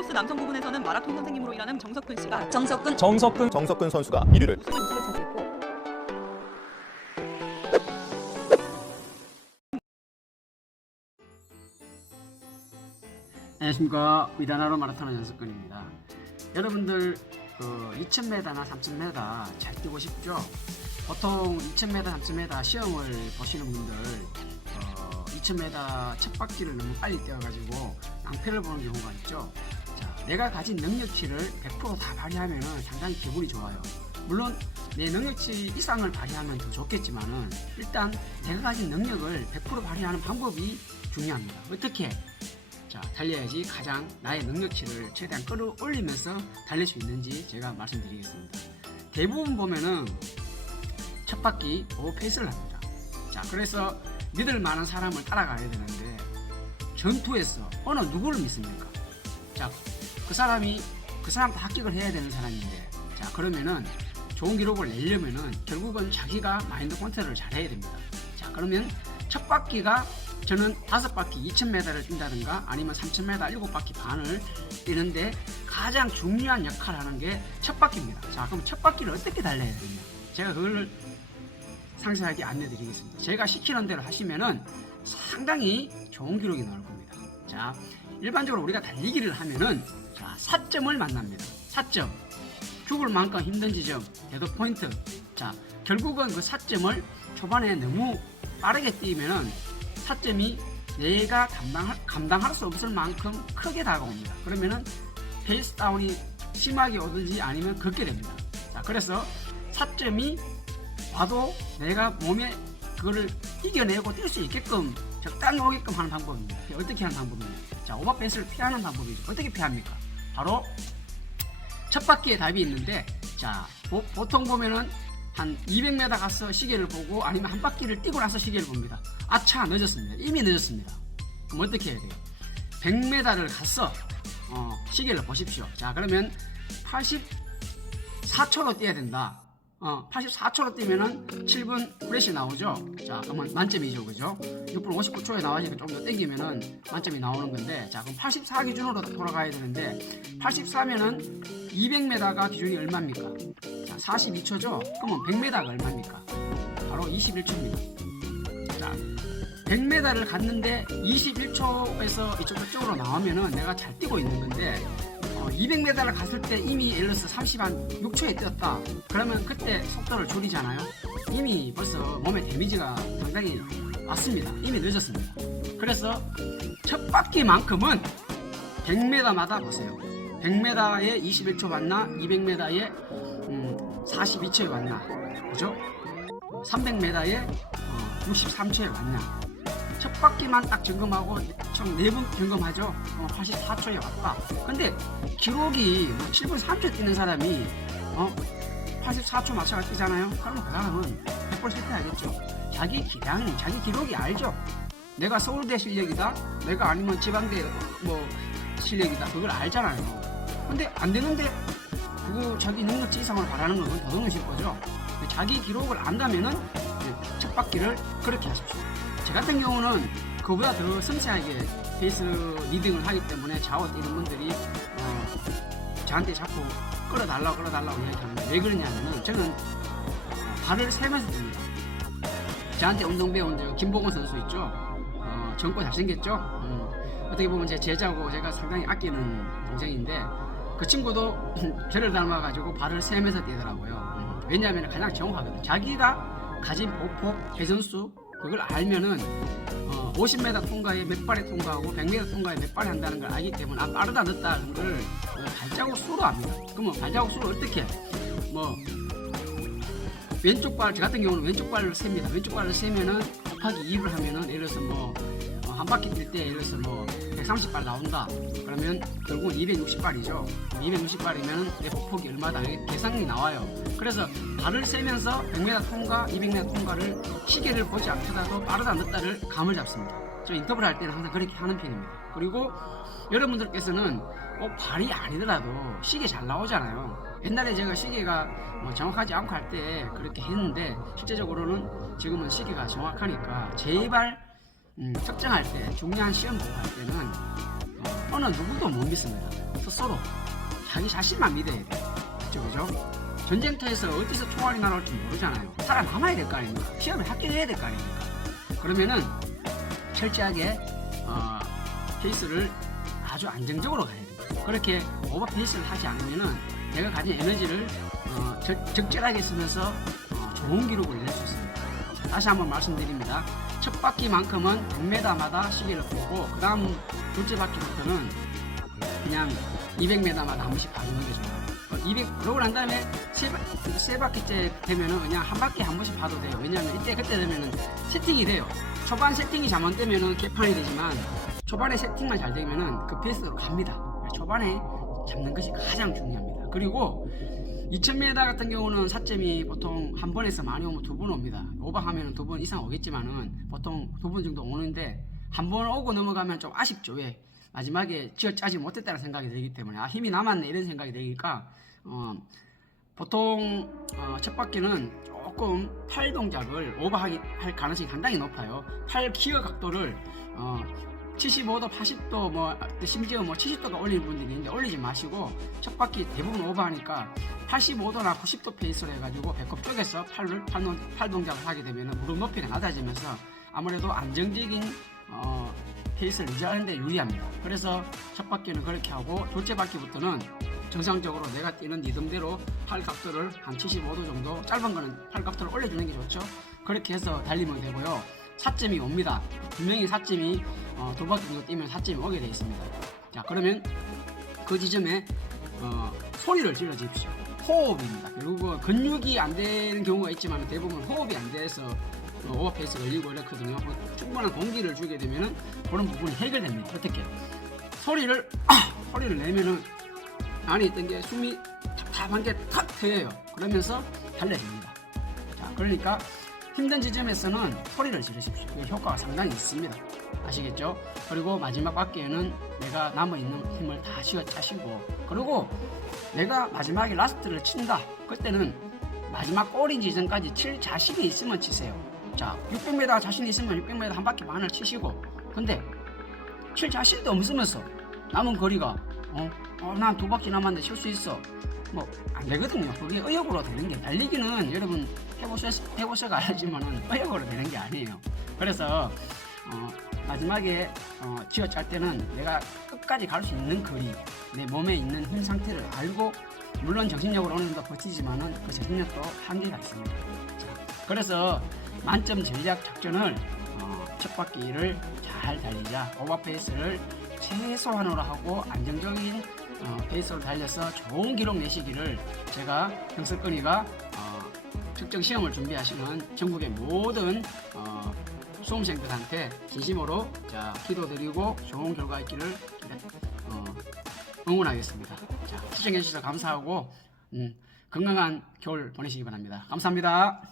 슈퍼코스 남성 부분에서는 마라톤 선생님으로 일하는 정석근 씨가 정석근 선수가 1위를 우승을 차지했고 안녕하십니까. 위다나로 마라톤 연습근입니다. 여러분들 2000m나 3000m 잘 뛰고 싶죠? 보통 2000m, 3000m 시험을 보시는 분들 2000m 첫 바퀴를 너무 빨리 뛰어가지고 낭패를 보는 경우가 있죠. 자, 내가 가진 능력치를 100% 다 발휘하면 상당히 기분이 좋아요. 물론 내 능력치 이상을 발휘하면 더 좋겠지만은 일단 내가 가진 능력을 100% 발휘하는 방법이 중요합니다. 어떻게? 자, 달려야지 가장 나의 능력치를 최대한 끌어올리면서 달릴 수 있는지 제가 말씀드리겠습니다. 대부분 보면은 첫 바퀴 오버페이스를 합니다. 자, 그래서 믿을 만한 사람을 따라가야 되는데 전투에서 어느 누구를 믿습니까? 자, 그 사람도 합격을 해야 되는 사람인데, 자, 그러면은 좋은 기록을 내려면은 결국은 자기가 마인드 컨트롤을 잘 해야 됩니다. 자, 그러면 첫 바퀴가 저는 5바퀴 2000m를 뛴다든가 아니면 3000m 7바퀴 반을 뛰는데 가장 중요한 역할을 하는 게 첫 바퀴입니다. 자, 그럼 첫 바퀴를 어떻게 달려야 되냐? 제가 그걸 상세하게 안내 드리겠습니다. 제가 시키는 대로 하시면은 상당히 좋은 기록이 나올 겁니다. 자, 일반적으로 우리가 달리기를 하면은 자, 4점을 만납니다. 4점. 죽을 만큼 힘든 지점, 데드 포인트. 자, 결국은 그 4점을 초반에 너무 빠르게 뛰면은 4점이 내가 감당할 수 없을 만큼 크게 다가옵니다. 그러면은 페이스 다운이 심하게 오든지 아니면 걷게 됩니다. 자, 그래서 4점이 와도 내가 몸에 그거를 이겨내고 뛸 수 있게끔 적당히 오게끔 하는 방법입니다. 어떻게 하는 방법입니까? 자, 오버페이스를 피하는 방법이죠. 어떻게 피합니까? 바로 첫 바퀴에 답이 있는데, 자, 보통 보면은 한 200m 가서 시계를 보고 아니면 한 바퀴를 뛰고 나서 시계를 봅니다. 아차, 늦었습니다. 이미 늦었습니다. 그럼 어떻게 해야 돼요? 100m를 가서 시계를 보십시오. 자, 그러면 84초로 뛰어야 된다. 84초로 뛰면은 7분 프레시 나오죠. 자, 그러면 만점이죠, 그죠? 6분 59초에 나와서 좀 더 땡기면은 만점이 나오는 건데, 자, 그럼 84 기준으로 돌아가야 되는데, 84면은 200m가 기준이 얼마입니까? 자, 42초죠? 그러면 100m가 얼마입니까? 바로 21초입니다. 자, 100m를 갔는데 21초에서 이쪽으로 나오면은 내가 잘 뛰고 있는 건데, 200m를 갔을 때 이미 예를 들어서 36초에 뛰었다. 그러면 그때 속도를 줄이잖아요. 이미 벌써 몸에 데미지가 상당히 왔습니다. 이미 늦었습니다. 그래서 첫 바퀴만큼은 100m마다 보세요. 100m에 21초 맞나? 200m에 42초에 맞나? 그죠? 300m에 63초에 맞냐? 첫 바퀴만 딱 점검하고 총 4번 점검하죠. 84초에 왔다. 근데 기록이 7분 3초 뛰는 사람이 84초 맞춰가 뛰잖아요. 그러면 그 사람은 100% 실패하겠죠. 자기 기량이, 자기 기록이 알죠. 내가 서울대 실력이다, 내가 아니면 지방대 실력이다, 그걸 알잖아요. 근데 안 되는데 그거 자기 능력치 이상을 바라는 건 더더욱이실 거죠. 자기 기록을 안다면은 첫 바퀴를 그렇게 하십시오. 저 같은 경우는 그보다 더 섬세하게 페이스 리딩을 하기 때문에 좌우 뛰는 분들이 저한테 자꾸 끌어달라고 이야기합니다. 왜 그러냐면은 저는 발을 세면서 뜁니다. 저한테 운동 배운 김보건 선수 있죠. 젊고 잘생겼죠. 어떻게 보면 제 제자고 제가 상당히 아끼는 동생인데, 그 친구도 저를 닮아가지고 발을 세면서 뛰더라고요. 왜냐하면 가장 정확하거든요. 자기가 가진 보폭, 회전수 그걸 알면은 50m 통과에 몇 발에 통과하고 100m 통과에 몇 발에 한다는 걸 알기 때문에 빠르다 늦다는 걸 발자국 수로 압니다. 그러면 발자국 수를 어떻게 해? 왼쪽 발, 저 같은 경우는 왼쪽 발을 셉니다. 왼쪽 발을 세면은 곱하기 2를 하면은 예를 들어서 한 바퀴 뛸 때 예를 들어서 130발 나온다. 그러면 결국은 260발이죠. 260발이면 내 보폭이 얼마다 계산이 나와요. 그래서 발을 세면서 100m 통과, 200m 통과를 시계를 보지 않더라도 빠르다 늦다를 감을 잡습니다. 저 인터뷰를 할 때는 항상 그렇게 하는 편입니다. 그리고 여러분들께서는 발이 아니더라도 시계 잘 나오잖아요. 옛날에 제가 시계가 정확하지 않고 할 때 그렇게 했는데, 실제적으로는 지금은 시계가 정확하니까 제발 측정할 때, 중요한 시험 보고 할 때는 어느 누구도 못 믿습니다. 스스로 자기 자신만 믿어야 돼. 그죠? 전쟁터에서 어디서 총알이 날아올지 모르잖아요. 살아남아야 될 거 아닙니까? 시험을 합격해야 될 거 아닙니까? 그러면은 철저하게 페이스를 아주 안정적으로 가야 돼요. 그렇게 오버 페이스를 하지 않으면은 내가 가진 에너지를 적절하게 쓰면서 좋은 기록을 낼 수 있습니다. 자, 다시 한번 말씀드립니다. 첫 바퀴만큼은 100m마다 시계를 보고 그 다음 둘째 바퀴부터는 그냥 200m마다 한 번씩 봐주는 게 좋아요. 200 그러고 난 다음에 세 바퀴째 되면은 그냥 한 바퀴 한 번씩 봐도 돼요. 왜냐하면 그때 되면은 세팅이 돼요. 초반 세팅이 잘못되면은 개판이 되지만 초반에 세팅만 잘 되면은 그 페이스로 갑니다. 초반에 잡는 것이 가장 중요합니다. 그리고 2000m 같은 경우는 사점이 보통 한 번에서 많이 오면 두 번 옵니다. 오버하면 두 번 이상 오겠지만은 보통 두 번 정도 오는데 한 번 오고 넘어가면 좀 아쉽죠. 왜? 마지막에 쥐어짜지 못했다는 생각이 들기 때문에 힘이 남았네 이런 생각이 들니까 보통 첫 바퀴는 조금 팔 동작을 오버할 가능성이 상당히 높아요. 팔 기어 각도를 75도, 80도, 심지어 70도가 올리는 분들이 있는데 올리지 마시고 첫 바퀴 대부분 오버하니까 85도나 90도 페이스로 해가지고 배꼽 쪽에서 팔 동작을 하게 되면 무릎 높이가 낮아지면서 아무래도 안정적인 페이스를 유지하는 데 유리합니다. 그래서 첫 바퀴는 그렇게 하고 둘째 바퀴부터는 정상적으로 내가 뛰는 리듬대로 팔 각도를 한 75도 정도, 짧은 거는 팔 각도를 올려주는 게 좋죠. 그렇게 해서 달리면 되고요. 4점이 옵니다. 분명히 4점이 두 바퀴 정도 뛰면 4점이 오게 되어 있습니다. 자, 그러면 그 지점에 소리를 질러 주십시오. 호흡입니다. 그리고 근육이 안 되는 경우가 있지만 대부분 호흡이 안 돼서 오버페이스 걸리고 이렇거든요. 충분한 공기를 주게 되면은 그런 부분이 해결됩니다. 어떻게? 소리를 내면은 안에 있던 게 숨이 답답한 게 탁 트여요. 그러면서 달려집니다. 자, 그러니까 힘든 지점에서는 소리를 지르십시오. 그 효과가 상당히 있습니다. 아시겠죠? 그리고 마지막 바퀴에는 내가 남아있는 힘을 다 쥐어짜시고, 그리고 내가 마지막에 라스트를 친다. 그때는 마지막 꼬리 지점까지 칠 자신이 있으면 치세요. 자, 600m 자신 있으면 600m 한 바퀴 반을 치시고, 근데 칠 자신도 없으면서 남은 거리가 난 두 바퀴 남았는데 칠 수 있어. 안 되거든요. 그게 의욕으로 되는 게, 달리기는 여러분 해보셔가 알지만은 의욕으로 되는 게 아니에요. 그래서 마지막에 쥐어짤 때는 내가 끝까지 갈 수 있는 거리, 내 몸에 있는 힘 상태를 알고, 물론 정신력으로 어느 정도 버티지만은 그 정신력도 한계가 있습니다. 자, 그래서 만점 전략 작전을 첫 바퀴를 잘 달리자, 오버페이스를 최소한으로 하고 안정적인 페이스로 달려서 좋은 기록 내시기를 제가 형설건이가 특정 시험을 준비하시는 전국의 모든 수험생들한테 진심으로 기도드리고 좋은 결과 있기를 응원하겠습니다. 자, 시청해 주셔서 감사하고 건강한 겨울 보내시기 바랍니다. 감사합니다.